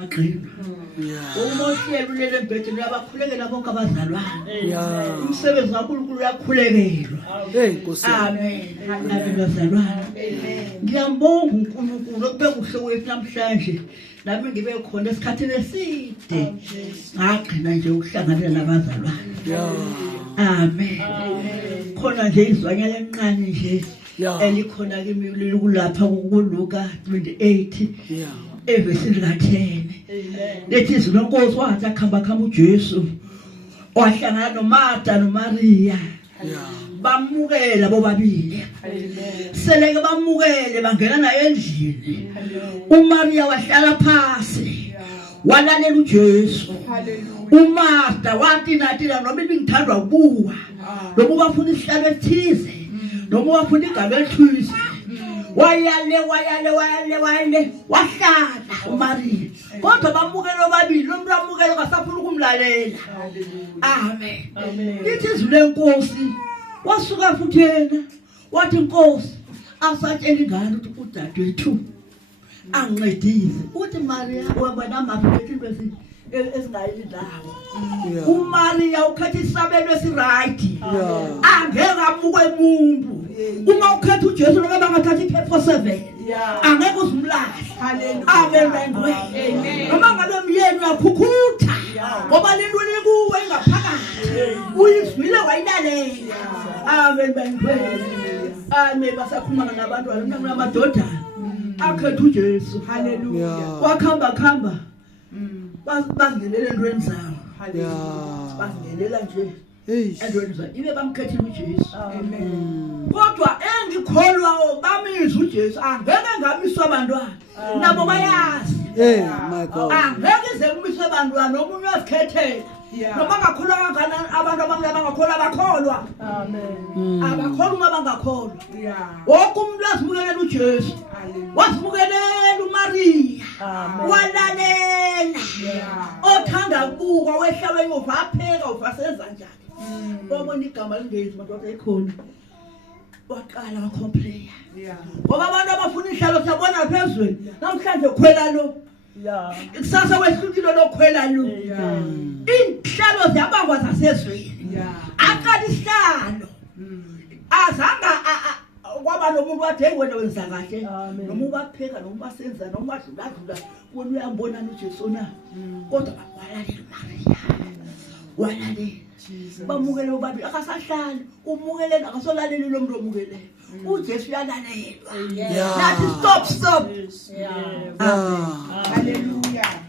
uma uhleli ulele embhedeni uyabakhulekela bonke abazalwane. Umsebenzi kaNkulunkulu uyakhulekelwa. Amen. Abazalwane, ngiyambonga uNkulunkulu okubeka kuhle wethu namhlanje nami ngibe khona esikhathini eside ngagcina nje ukuhlangana nabazalwane. Amen. Khona nje izwanyana encane nje elikhona kimi likulapha kuLuka 28 evesini ka10. Lethi izwi leNkosi wathi akhamba uJesu wahlangana noMartha noMaria. Bamukela bobabili. Seleke bamukele bangena naye endlini. uMaria wahlala phansi walalela uJesu. uMartha wathi nathi noma ngithandwa ukubuka noma bafuna isihlalo esithize noma bafuna igama elithize wayale wahlala uMaria. Kodwa bamukela bobabili umuntu amukela kasafuna ukumlalela. Amen. Lithi izwi leNkosi wasuka futhi yena wathi Nkosi asatshela ingane ukuthi udadewethu angincedise. Uthi Maria wena mafethu bese esingayidlawo. uMaria ukhetha isabelo esiright. Angeke amuke umuntu. Uma ukhetha uJesu noma bangathatha iphepho 7 angeke uzumlahle. Amen. Noma ngabe umyeni uyakhukutha ngoba lento likuwe engaphakathi uyizwile wayilalela. Amen. Amen. Basakhuluma nabantu abamadodana akhetha uJesu. Haleluya. Wakhamba bazingelela entweni zawo. Bazingelela nje entweni zawo ibe bamkhethile uJesu. Kodwa engikholwa bamizwa uJesu angeke ngamiswa abantwana nabo bayazi. My God. Angeke ize kumiswa abantwana nomunye uyazikhethela. Noma ngakholwa kangakanani abantu abangakholwa bakholwa. Amen. Abakholwa uma bangakholwa. Wonke umuntu wazimukelela uJesu. Wazimukelela uMaria. Walalela. Othanda ukubuka wehlaweni uvapheka uvasenza njani. Wabona igama lingezi madoda ekhona. Waqala wacomplain. Ngoba abantu abafuna ihlalo siyabona phezulu. Namhlanje khwela lo. Kusasa wehlukile lokhwela lo. Inhlalo ziyabangwa zasezweni. Aqala isihlalo. Azanga kwaba nomuntu wathi hey wena wenza kahle noma ubapheka noma basenza noma badlula wona uyambona uJesu na. Kodwa walalela uMaria. Walalela. Bamukele bobabili akasahlali umukelele akasolaleli lo muntu omukele. uJesu uyalalelwa. Nathi stop. Hallelujah.